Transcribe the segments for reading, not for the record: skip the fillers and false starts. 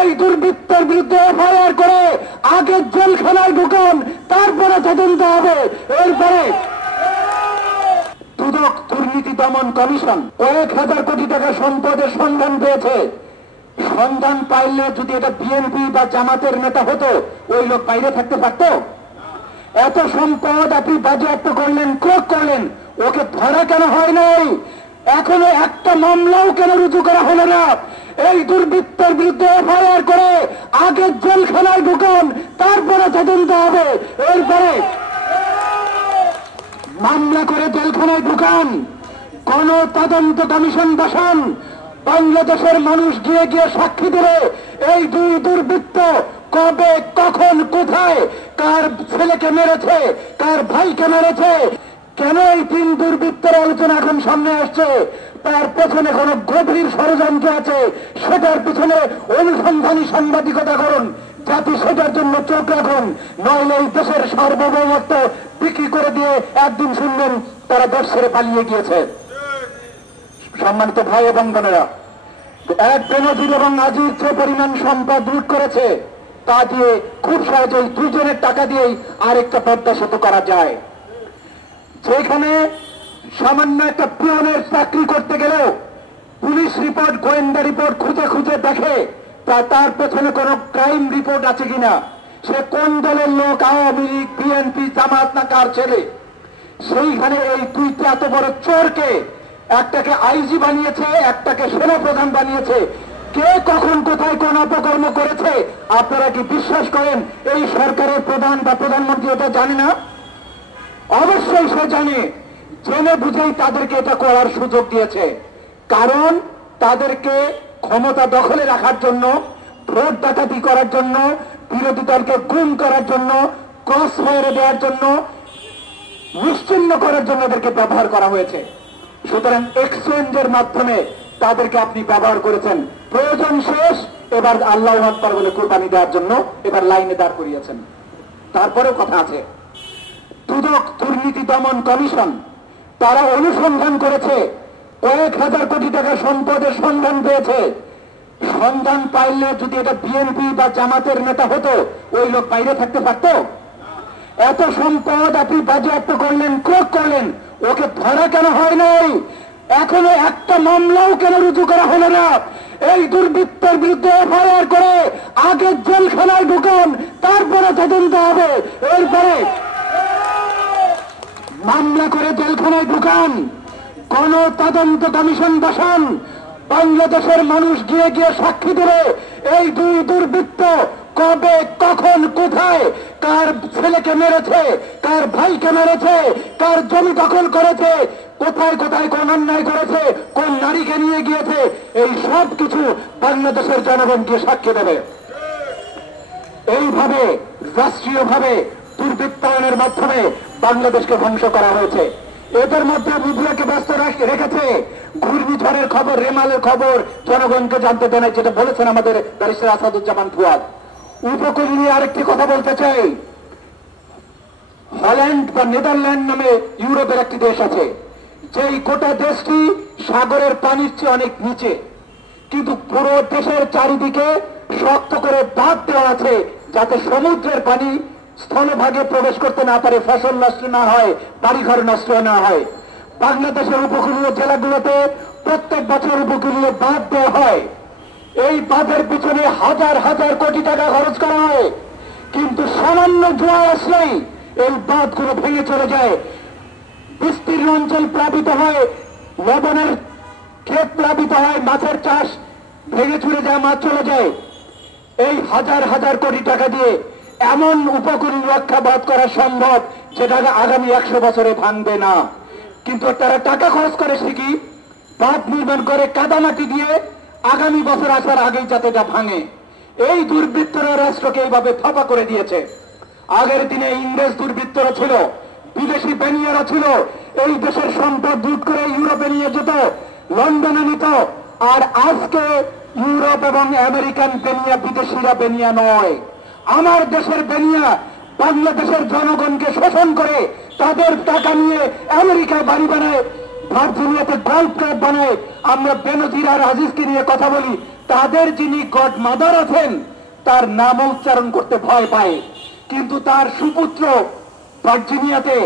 এই দুর্বৃত্তের বিরুদ্ধে এফআইআর করে আগে জেলখানায় ঢুকান, তারপরে তদন্ত হবে। এরপরে দুদক দুর্নীতি দমন কমিশন কয়েক হাজার কোটি টাকা সম্পদের সন্ধান পেয়েছে। সন্ধান পাইলে যদি এটা বিএনপি বা জামাতের নেতা হতো, ওই লোক বাইরে থাকতে পারত? এত সম্পদ আপনি বাজেয়াপ্ত করলেন, ক্রোক করলেন, ওকে ধরা কেন হয় নাই? এখনো একটা মামলাও কেন রুজু করা হলো না? এই দুর্বৃত্তের বিরুদ্ধে এফআইআর করে আগে জেলখানায় ঢুকান, তারপরে তদন্ত হবে। এরপরে মামলা করে জেলখানায় ঢুকান, কোন তদন্ত কমিশন বসান, বাংলাদেশের মানুষ গিয়ে গিয়ে সাক্ষী দেবে এই দুই দুর্বৃত্ত কবে, কখন, কোথায়, কার ছেলেকে মেরেছে, কার ভাইকে মেরেছে। কেন এই তিন দুর্বৃত্তের আলোচনা এখন সামনে আসছে? তার পেছনে কোন গভীর ষড়যন্ত্র আছে, সেটার পিছনে অনুসন্ধানী সাংবাদিকতা করুন, জাতি সেটার জন্য চোখ রাখুন। নইলে এই দেশের সার্বভৌমত্ব বিক্রি করে দিয়ে একদিন শুনবেন তারা দেশ ছেড়ে পালিয়ে গিয়েছে। সম্মানিত ভাই এবং বোনেরা, এক বেনজির এবং আজিজ যে পরিমাণ সম্পদ লুট করেছে, তা দিয়ে খুব সহজেই দুজনের টাকা দিয়েই আরেকটা পদ্মা সেতু করা যায়। যেখানে সামান্য একটা পিয়নের চাকরি করতে গেলেও পুলিশ রিপোর্ট, গোয়েন্দা রিপোর্ট খুঁজে খুঁজে দেখে তার পেছনে কোন ক্রাইম রিপোর্ট আছে কিনা, সে কোন দলের লোক, আওয়ামী লীগ, বিএনপি, জামাত না কার ছেলে। সেইখানে এই দুইটা এত বড় চোরকে, একটাকে আইজি বানিয়েছে, একটাকে সেনাপ্রধান বানিয়েছে। কে কখন কোথায় কোন অপকর্ম করেছে আপনারা কি বিশ্বাস করেন এই সরকারের প্রধান বা প্রধানমন্ত্রী এটা জানে না? অবশ্যই সে জানে, জেনে বুঝেই তাদেরকে এটা করার সুযোগ দিয়েছে। কারণ তাদেরকে ক্ষমতা দখলে রাখার জন্য, ভোট ডাকাতি করার জন্য, বিরোধী দলকে গুম করার জন্য, ক্রস ফায়ারে দেওয়ার জন্য, নিশ্চিহ্ন করার জন্য এদেরকে ব্যবহার করা হয়েছে। সুতরাং এক্সচেঞ্জের মাধ্যমে তাদেরকে আপনি ব্যবহার করেছেন। প্রয়োজন শেষ, এবার আল্লাহু আকবার বলে কুরবানি দেওয়ার জন্য এবার লাইনে দাঁড় করিয়েছেন। তারপরেও কথা আছে, দুদক দুর্নীতি দমন কমিশন তারা অনুসন্ধান করেছে, কয়েক হাজার কোটি টাকা সম্পদের সন্ধান পেয়েছে। সন্ধান পাইলে যদি এটা বিএনপি বা জামাতের নেতা হতো, ওই লোক বাইরে থাকতে পারত? এত সম্পদ আপনি বাজেয়াপ্ত করলেন, ক্রোক করলেন, ওকে ধরা কেন হয় নাই? এখনো একটা মামলাও কেন রুজু করা হলো না? এই দুর্বৃত্তের বিরুদ্ধে এফআইআর করে আগে জেলখানায় ঢুকান, তারপরে তদন্ত হবে। এরপরে মামলা করে জেলখানায় ঢুকান, কোন তদন্ত কমিশন বসান, বাংলাদেশের মানুষ গিয়ে গিয়ে সাক্ষী দেবে এই দুই দুর্বৃত্ত কবে, কখন, কোথায়, কার ছেলেকে মেরেছে, কার ভাইকে মেরেছে, কার জমি দখল করেছে, কোথায় কোথায় কোন অন্যায় করেছে, কোন নারীকে নিয়ে গিয়েছে, এই সব কিছু বাংলাদেশের জনগণকে সাক্ষী দেবে। এইভাবে রাষ্ট্রীয়ভাবে দুর্বৃত্তায়নের মাধ্যমে বাংলাদেশকে ধ্বংস করা হয়েছে। এদের মধ্যে মিডিয়াকে ব্যস্ত রেখেছে ঘূর্ণিঝড়ের খবর, রেমালের খবর জনগণকে জানতে দেয়, যেটা বলেছেন আমাদের ব্যারিস্টার আসাদুজ্জামান ফুয়াদ। উপকূল নিয়ে আরেকটি কথা বলতে চাই। হল্যান্ড বা নেদারল্যান্ড নামে ইউরোপের একটি দেশ আছে, যেই গোটা দেশটি সাগরের পানির চেয়ে অনেক নিচে, কিন্তু পুরো দেশের চারিদিকে শক্ত করে বাঁধ দেওয়া আছে যাতে সমুদ্রের পানি স্থলভাগে প্রবেশ করতে না পারে, ফসল নষ্ট না হয়, বাড়িঘর নষ্ট না হয়। বাংলাদেশের উপকূলীয় জেলাগুলোতে প্রত্যেক বছর উপকূলীয় বাঁধ দেওয়া হয়। এই বাঁধের পিছনে হাজার হাজার কোটি টাকা খরচ করা হয়, কিন্তু সামান্য জোয়ার আসলেই এই বাঁধগুলো ভেঙে চলে যায়, বিস্তীর্ণ অঞ্চল প্লাবিত হয়, লবণের ক্ষেত প্লাবিত হয়, মাছের চাষ ভেঙে চুরে যায়, মাছ চলে যায়। এই হাজার হাজার কোটি টাকা দিয়ে এমন উপকূল রক্ষা বাঁধ করা সম্ভব যেটা আগামী 100 বছরে ভাঙবে না, কিন্তু তারা টাকা খরচ করে ঠিকই, বাঁধ নির্মাণ করে কাদামাটি দিয়ে আগামী বছর আসার আগেই যাতে এটা ভাঙে। এই দুর্বৃত্তরা রাষ্ট্রকে এইভাবে ফাঁপা করে দিয়েছে। আগের দিনে ইংরেজ দুর্বৃত্তরা ছিল, বিদেশি বেনিয়ারা ছিল, এই দেশের সম্পদ লুট করে ইউরোপে নিয়ে যেত, লন্ডনে নিত। আর আজকে ইউরোপ এবং আমেরিকান বেনিয়া বিদেশিরা বেনিয়া নয়, আমার দেশের বেনিয়া বাংলাদেশের জনগণকে শোষণ করে তাদের টাকা নিয়ে আমেরিকায় বাড়ি বানায়, ভার্জিনিয়াতে গল্ফ ক্লাব বানায়। আমরা বেনজির আর আজিজকে নিয়ে কথা বলি, তাদের যিনি গড মাদার আছেন তার নাম উচ্চারণ করতে ভয় পায়, কিন্তু তার সুপুত্র ভার্জিনিয়াতে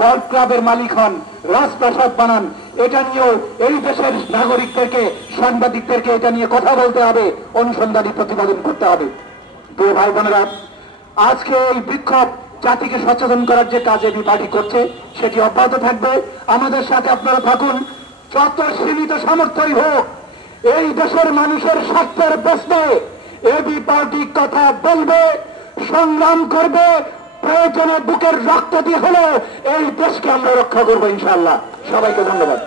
গল্ফ ক্লাবের মালিক হন, রাজপ্রাসাদ বানান। এটা নিয়েও এই দেশের নাগরিকদেরকে, সাংবাদিকদেরকে এটা নিয়ে কথা বলতে হবে, অনুসন্ধানী প্রতিবেদন করতে হবে। প্রিয় ভাই বোনেরা, আজকে এই বিক্ষোভ জাতিকে সচেতন করার যে কাজ এবি পার্টি করছে সেটি অব্যাহত থাকবে। আমাদের সাথে আপনারা থাকুন, যত সীমিত সামর্থ্যই হোক এই দেশের মানুষের স্বার্থের প্রশ্নে এবি পার্টি কথা বলবে, সংগ্রাম করবে, প্রয়োজনে বুকের রক্ত দিয়ে হলেও এই দেশকে আমরা রক্ষা করবো ইনশাআল্লাহ। সবাইকে ধন্যবাদ।